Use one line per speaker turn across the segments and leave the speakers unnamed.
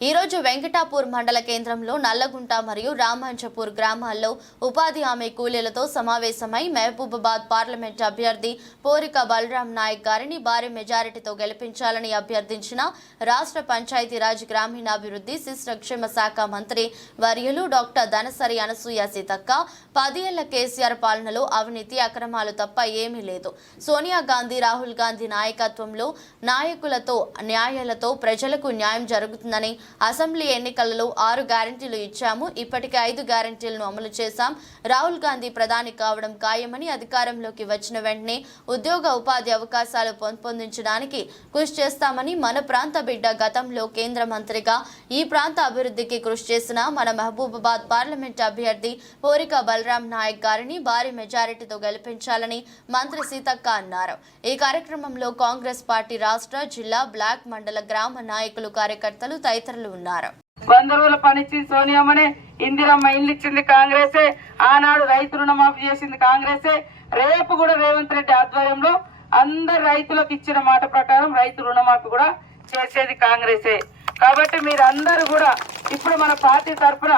ఈరోజు వెంకటాపూర్ మండల కేంద్రంలో నల్లగుంట మరియు రామాంజపూర్ గ్రామాల్లో ఉపాధి హామీ కూలీలతో సమావేశమై మహబూబాబాద్ పార్లమెంట్ అభ్యర్థి పోరిక బలరాం నాయక్ గారిని భారీ మెజారిటీతో గెలిపించాలని అభ్యర్థించిన రాష్ట్ర పంచాయతీరాజ్ గ్రామీణాభివృద్ధి శిశురక్షేమ శాఖ మంత్రి వర్యులు డాక్టర్ ధనసరి అనసూయ సీతక్క పదేళ్ళ కేసీఆర్ పాలనలో అవినీతి అక్రమాలు తప్ప ఏమీ లేదు. సోనియా గాంధీ రాహుల్ గాంధీ నాయకత్వంలో నాయకులతో న్యాయాలతో ప్రజలకు న్యాయం జరుగుతుందని అసెంబ్లీ ఎన్నికలలో ఆరు గ్యారంటీలు ఇచ్చాము. ఇప్పటికే ఐదు గ్యారంటీలను అమలు చేశాం. రాహుల్ గాంధీ ప్రధాని కావడం ఖాయమని అధికారంలోకి వచ్చిన వెంటనే ఉద్యోగ ఉపాధి అవకాశాలు పెంపొందించడానికి కృషి చేస్తామని మన ప్రాంత బిడ్డ గతంలో కేంద్ర మంత్రిగా ఈ ప్రాంత అభివృద్ధికి కృషి చేసిన మన మహబూబాబాద్ పార్లమెంట్ అభ్యర్థి పోరిక బలరాం నాయక్ గారిని భారీ మెజారిటీతో గెలిపించాలని మంత్రి సీతక్క అన్నారు. ఈ కార్యక్రమంలో కాంగ్రెస్ పార్టీ రాష్ట్ర జిల్లా బ్లాక్ మండల గ్రామ నాయకులు కార్యకర్తలు అధికారులు ఉన్నారు.
వంద రోజుల పనిచ్చి సోనియామనే ఇందిరమ్మ ఇల్లు ఇచ్చింది కాంగ్రెసే. ఆనాడు రైతు రుణమాఫీ చేసింది కాంగ్రెసే. రేపు కూడా రేవంత్ రెడ్డి ఆధ్వర్యంలో అందరు రైతులకు ఇచ్చిన మాట ప్రకారం రైతు రుణమాఫీ కూడా చేసేది కాంగ్రెసే. కాబట్టి మీరు అందరూ కూడా ఇప్పుడు మన పార్టీ తరఫున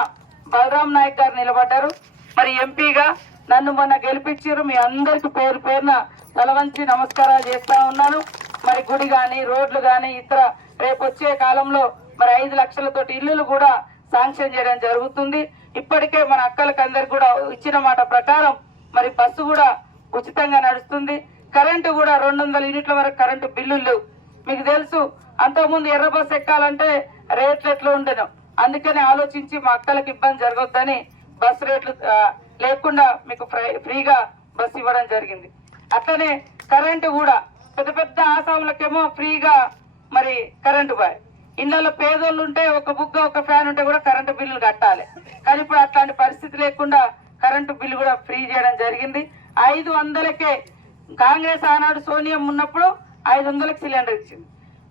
బలరాం నాయక్ గారు నిలబడ్డారు. మరి ఎంపీగా నన్ను మొన్న గెలిపించారు. మీ అందరికి పేరు పేరున తలవంచి నమస్కారాలు చేస్తా ఉన్నాను. మరి గుడి కానీ రోడ్లు కానీ ఇతర రేపు వచ్చే కాలంలో మరి ఐదు లక్షలతోటి ఇల్లులు కూడా శాంక్షన్ చేయడం జరుగుతుంది. ఇప్పటికే మన అక్కలకి అందరికి కూడా ఇచ్చిన మాట ప్రకారం మరి బస్సు కూడా ఉచితంగా నడుస్తుంది. కరెంటు కూడా రెండు వందల యూనిట్ల వరకు కరెంటు బిల్లులు. లేవు మీకు తెలుసు అంతకుముందు ఎర్ర బస్సు ఎక్కాలంటే రేట్లు ఎట్లా ఉండను. అందుకని ఆలోచించి మా అక్కలకు ఇబ్బంది జరగొద్దని బస్సు రేట్లు లేకుండా మీకు ఫ్రై- ఫ్రీగా బస్సు ఇవ్వడం జరిగింది. అట్లనే కరెంటు కూడా పెద్ద పెద్ద ఆసాములకేమో ఫ్రీగా మరి కరెంటు బాయ్. ఇళ్ళలో పేదోళ్ళు ఉంటే ఒక బుగ్గ ఒక ఫ్యాన్ ఉంటే కూడా కరెంటు బిల్లులు కట్టాలి. కానీ ఇప్పుడు అట్లాంటి పరిస్థితి లేకుండా కరెంటు బిల్లు కూడా ఫ్రీ చేయడం జరిగింది. ఐదు వందలకే కాంగ్రెస్ ఆనాడు సోనియం ఉన్నప్పుడు ఐదు వందలకు సిలిండర్ ఇచ్చింది.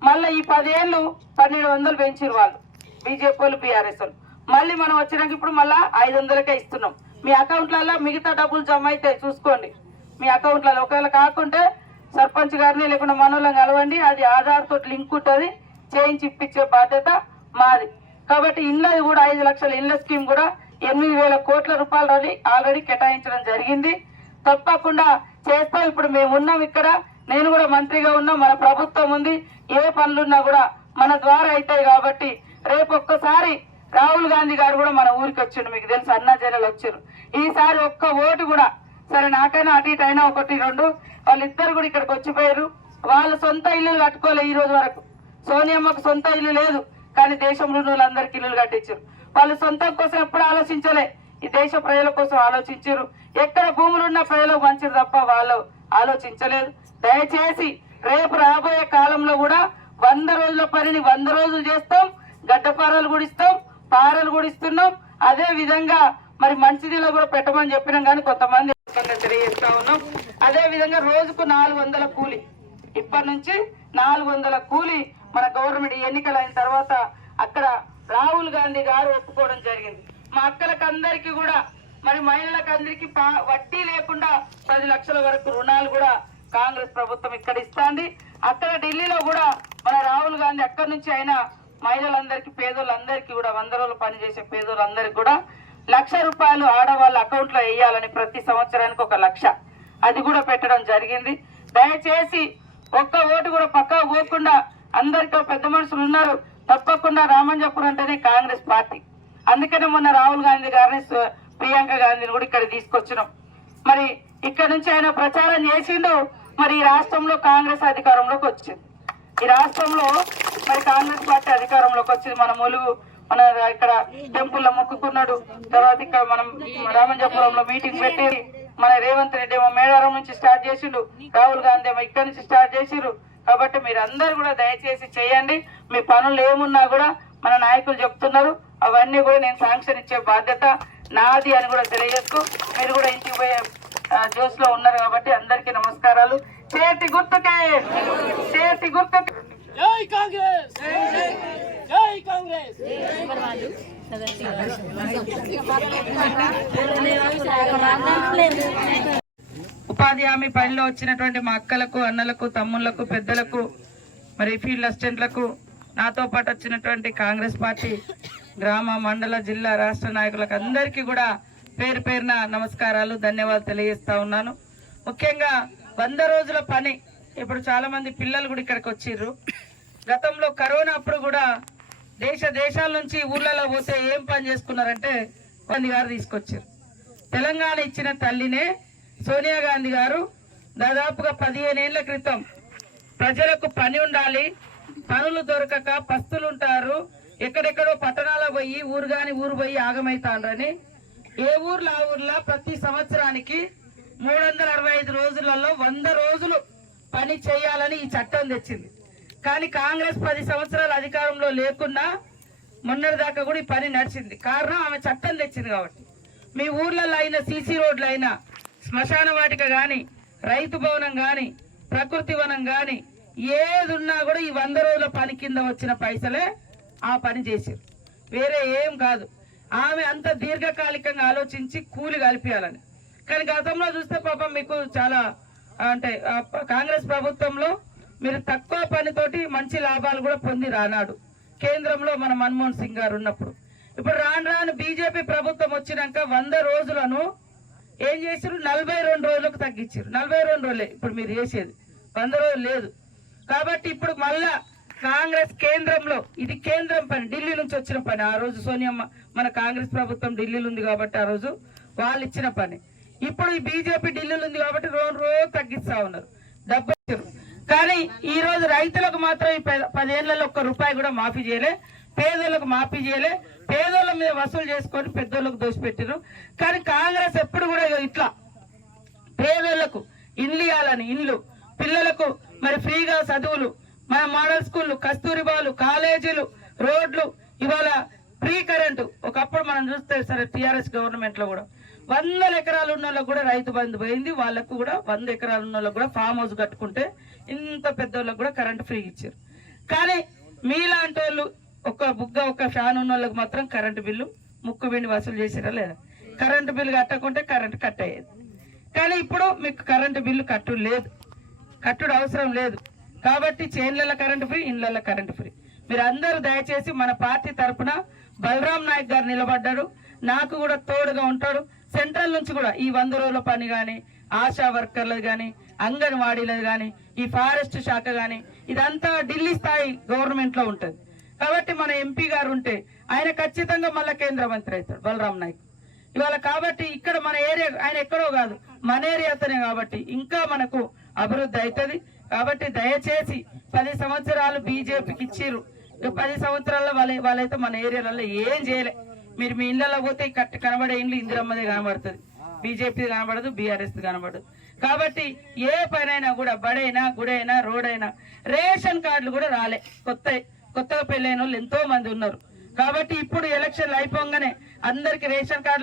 మళ్ళీ ఈ పదేళ్ళు పన్నెండు వందలు పెంచారు వాళ్ళు బీజేపీ వాళ్ళు బీఆర్ఎస్ వాళ్ళు. మళ్ళీ మనం వచ్చినాక ఇప్పుడు మళ్ళీ ఐదు వందలకే ఇస్తున్నాం. మీ అకౌంట్లలో మిగతా డబ్బులు జమ అయితే చూసుకోండి. మీ అకౌంట్లలో ఒకవేళ కాకుంటే సర్పంచ్ గారిని లేకుండా మనోళ్ళని కలవండి. అది ఆధార్తో లింక్ ఉంటుంది. చేయించి ఇప్పించే బాధ్యత మాది. కాబట్టి ఇళ్ళది కూడా ఐదు లక్షల ఇళ్ళ స్కీమ్ కూడా ఎనిమిది వేల కోట్ల రూపాయలు ఆల్రెడీ కేటాయించడం జరిగింది. తప్పకుండా చేస్తాం. ఇప్పుడు మేము ఉన్నాం ఇక్కడ. నేను కూడా మంత్రిగా ఉన్నా మన ప్రభుత్వం ఉంది. ఏ పనులున్నా కూడా మన ద్వారా అవుతాయి కాబట్టి రేపు ఒక్కసారి రాహుల్ గాంధీ గారు కూడా మన ఊరికి వచ్చిండు. మీకు తెలుసు అన్నా జిల్లాలో వచ్చారు. ఈసారి ఒక్క ఓటు కూడా సరే నాకైనా అటు ఇటు అయినా ఒకటి రెండు వాళ్ళిద్దరు కూడా ఇక్కడికి వచ్చిపోయారు. వాళ్ళ సొంత ఇల్లులు కట్టుకోలే ఈ రోజు వరకు. సోనియమ్మకు సొంత ఇల్లు లేదు కానీ దేశంలో ఉన్న వాళ్ళందరికీ ఇల్లులు కట్టించారు. వాళ్ళు సొంతం కోసం ఎప్పుడు ఆలోచించలే. ఈ దేశ ప్రజల కోసం ఆలోచించారు. ఎక్కడ భూములు ఉన్న ప్రజలకు మంచిది తప్ప వాళ్ళు ఆలోచించలేదు. దయచేసి రేపు రాబోయే కాలంలో కూడా వంద రోజుల పనిని వంద రోజులు చేస్తాం. గడ్డపారలు గుడిస్తాం పారలు గుడిస్తున్నాం అదే విధంగా మరి మంచినీళ్ళు కూడా పెట్టమని చెప్పినాం కానీ కొంతమంది తెలియజేస్తా ఉన్నాం. అదే విధంగా రోజుకు నాలుగు వందల కూలి. ఇప్పటి నుంచి నాలుగు వందల కూలి మన గవర్నమెంట్ ఎన్నికలు అయిన తర్వాత అక్కడ రాహుల్ గాంధీ గారు ఒప్పుకోవడం జరిగింది. మా అక్కలకందరికీ కూడా మరి మహిళలకందరికీ పా- వడ్డీ లేకుండా పది లక్షల వరకు రుణాలు కూడా కాంగ్రెస్ ప్రభుత్వం ఇక్కడ ఇస్తాంది. అక్కడ ఢిల్లీలో కూడా మన రాహుల్ గాంధీ అక్కడి నుంచి అయినా మహిళలందరికీ పేదోళ్ళందరికీ కూడా వంద రోజులు పనిచేసే పేదోళ్ళందరికీ కూడా లక్ష రూపాయలు ఆడవాళ్ళ అకౌంట్లో వేయాలని ప్రతి సంవత్సరానికి ఒక లక్ష. అది కూడా పెట్టడం జరిగింది. దయచేసి ఒక్క ఓటు కూడా పక్కా పోకుండా అందరికీ పెద్ద మనుషులు ఉన్నారు. తప్పకుండా రామంజపురం అంటేనే కాంగ్రెస్ పార్టీ. అందుకనే మొన్న రాహుల్ గాంధీ గారిని ప్రియాంక గాంధీని కూడా ఇక్కడ తీసుకొచ్చినాం. మరి ఇక్కడ నుంచి ఆయన ప్రచారం చేసిండు మరి ఈ రాష్ట్రంలో కాంగ్రెస్ అధికారంలోకి వచ్చింది. ఈ రాష్ట్రంలో మరి కాంగ్రెస్ పార్టీ అధికారంలోకి వచ్చింది. మన ములుగు మన ఇక్కడ టెంపుల్లో మొక్కుకున్నాడు. తర్వాత ఇక్కడ మనం రామంజపురంలో మీటింగ్ పెట్టి మన రేవంత్ రెడ్డి ఏమో మేడారం నుంచి స్టార్ట్ చేసిండు. రాహుల్ గాంధీ ఏమో ఇక్కడ నుంచి స్టార్ట్ చేసిండ్రు కాబట్టి మీరు అందరు కూడా దయచేసి చేయండి. మీ పనులు ఏమున్నా కూడా మన నాయకులు చెప్తున్నారు. అవన్నీ కూడా నేను శాంక్షన్ ఇచ్చే బాధ్యత నాది అని కూడా తెలియజేస్తూ మీరు కూడా ఇంటికి పోయే జోష్లో ఉన్నారు కాబట్టి అందరికీ నమస్కారాలు. చేతి గుర్తుకే! చేతి గుర్తుకే!
జై కాంగ్రెస్! జై కాంగ్రెస్!
ఉపాధి హామీ పనిలో వచ్చినటువంటి మా అక్కలకు అన్నలకు తమ్ముళ్ళకు పెద్దలకు మరి ఫీల్డ్ అసిస్టెంట్లకు నాతో పాటు వచ్చినటువంటి కాంగ్రెస్ పార్టీ గ్రామ మండల జిల్లా రాష్ట్ర నాయకులకు అందరికీ కూడా పేరు పేరున నమస్కారాలు ధన్యవాదాలు తెలియజేస్తా ఉన్నాను. ముఖ్యంగా వంద రోజుల పని. ఇప్పుడు చాలా మంది పిల్లలు కూడా ఇక్కడికి వచ్చిర్రు. గతంలో కరోనా అప్పుడు కూడా దేశ దేశాల నుంచి ఊర్లలో పోతే ఏం పని చేసుకున్నారంటే గాంధీ గారు తీసుకొచ్చారు. తెలంగాణ ఇచ్చిన తల్లినే సోనియా గాంధీ గారు దాదాపుగా పదిహేనేళ్ళ క్రితం ప్రజలకు పని ఉండాలి పనులు దొరకక పస్తులుంటారు ఎక్కడెక్కడో పట్టణాల పోయి ఊరు కాని ఊరు పోయి ఆగమైతాండ్రని. ఏ ఊర్లో ఆ ఊర్లో ప్రతి సంవత్సరానికి మూడు వందల అరవై ఐదు రోజులలో వంద రోజులు పని చేయాలని ఈ చట్టం తెచ్చింది. కానీ కాంగ్రెస్ పది సంవత్సరాల అధికారంలో లేకున్నా మొన్నటి దాకా కూడా ఈ పని నడిచింది. కారణం ఆమె చట్టం తెచ్చింది కాబట్టి. మీ ఊర్లలో అయినా సీసీ రోడ్లు అయినా శ్మశాన వాటిక కానీ రైతు భవనం కానీ ప్రకృతి వనం కానీ ఏది ఉన్నా కూడా ఈ వంద రోజుల పని కింద వచ్చిన పైసలే ఆ పని చేసారు వేరే ఏం కాదు. ఆమె అంత దీర్ఘకాలికంగా ఆలోచించి కూలి కలిపియాలని. కానీ గతంలో చూస్తే పాపం మీకు చాలా అంటే కాంగ్రెస్ ప్రభుత్వంలో మీరు తక్కువ పనితోటి మంచి లాభాలు కూడా పొంది రానాడు. కేంద్రంలో మన మన్మోహన్ సింగ్ గారు ఉన్నప్పుడు. ఇప్పుడు రాను రాను బీజేపీ ప్రభుత్వం వచ్చినాక వంద రోజులను ఏం చేసారు నలభై రెండు రోజులకు తగ్గించారు నలభై రెండు రోజులే. ఇప్పుడు మీరు చేసేది. వంద రోజులు లేదు. కాబట్టి ఇప్పుడు మళ్ళా కాంగ్రెస్ కేంద్రంలో ఇది కేంద్రం పని. ఢిల్లీ నుంచి వచ్చిన పని. ఆ రోజు సోనియమ్మ మన కాంగ్రెస్ ప్రభుత్వం ఢిల్లీలో ఉంది కాబట్టి ఆ రోజు వాళ్ళు ఇచ్చిన పని. ఇప్పుడు ఈ బీజేపీ ఢిల్లీలో ఉంది కాబట్టి రోజు రోజు తగ్గిస్తా ఉన్నారు. డబ్బు ఇచ్చారు. కానీ ఈ రోజు రైతులకు మాత్రం ఈ పదేళ్ళలో ఒక్క రూపాయి కూడా మాఫీ చేయలే. పేదలకు మాఫీ చేయలే. పేదోళ్ళ మీద వసూలు చేసుకొని పెద్దోళ్ళకు దోసిపెట్టారు కానీ కాంగ్రెస్ ఎప్పుడు కూడా ఇట్లా పేదలకు ఇండ్లు ఇవ్వాలని ఇండ్లు. పిల్లలకు మరి ఫ్రీగా చదువులు మన మోడల్ స్కూళ్ళు కస్తూరిబాలు కాలేజీలు రోడ్లు ఇవాళ ఫ్రీ కరెంటు. ఒకప్పుడు మనం చూస్తే సరే టీఆర్ఎస్ గవర్నమెంట్లో కూడా వందల ఎకరాలు ఉన్న వాళ్ళకు కూడా రైతు బంధు పోయింది. వాళ్ళకు కూడా వంద ఎకరాలు ఉన్న వాళ్ళకు కూడా ఫామ్ హౌస్ కట్టుకుంటే ఇంత పెద్ద కూడా కరెంటు ఫ్రీ ఇచ్చారు. కానీ మీలాంటి వాళ్ళు ఒక బుగ్గ ఒక ఫ్యాన్ ఉన్న వాళ్ళకి మాత్రం కరెంటు బిల్లు ముక్కు బిండి వసూలు చేసిరా లేదా? కరెంటు బిల్లు కట్టకుంటే కరెంటు కట్ అయ్యేది. కానీ ఇప్పుడు మీకు కరెంటు బిల్లు కట్టు లేదు. కట్టుడు అవసరం లేదు. కాబట్టి చేన్లలో కరెంటు ఫ్రీ ఇండ్ల కరెంటు ఫ్రీ. మీరు అందరూ దయచేసి మన పార్టీ తరఫున బలరాం నాయక్ గారు నిలబడ్డాడు. నాకు కూడా తోడుగా ఉంటాడు. సెంట్రల్ నుంచి కూడా ఈ వంద రోజుల పని కానీ ఆశా వర్కర్లది కానీ అంగన్వాడీలది కానీ ఈ ఫారెస్ట్ శాఖ కానీ ఇదంతా ఢిల్లీ స్థాయి గవర్నమెంట్లో ఉంటుంది. కాబట్టి మన ఎంపీ గారు ఉంటే ఆయన ఖచ్చితంగా మళ్ళా కేంద్ర మంత్రి అవుతాడు బలరాం నాయక్. ఇవాళ కాబట్టి ఇక్కడ మన ఏరియా ఆయన ఎక్కడో కాదు మన ఏరియా అతనే కాబట్టి ఇంకా మనకు అభివృద్ధి అవుతుంది. కాబట్టి దయచేసి పది సంవత్సరాలు బీజేపీకి ఇచ్చిర్రు. పది సంవత్సరాల్లో వాళ్ళ వాళ్ళైతే మన ఏరియాలలో ఏం చేయలే. మీరు మీ ఇళ్ళలో పోతే కట్ కనబడే ఇండ్లు ఇందిరమ్మది కనబడుతుంది. బీజేపీ కనబడదు బీఆర్ఎస్ కనబడదు. కాబట్టి ఏ పనైనా కూడా బడైనా గుడైనా రోడైనా రేషన్ కార్డులు కూడా రాలే కొత్త కొత్తగా పెళ్ళైన వాళ్ళు ఎంతో మంది ఉన్నారు. కాబట్టి ఇప్పుడు ఎలక్షన్లు అయిపోగానే అందరికి రేషన్ కార్డులు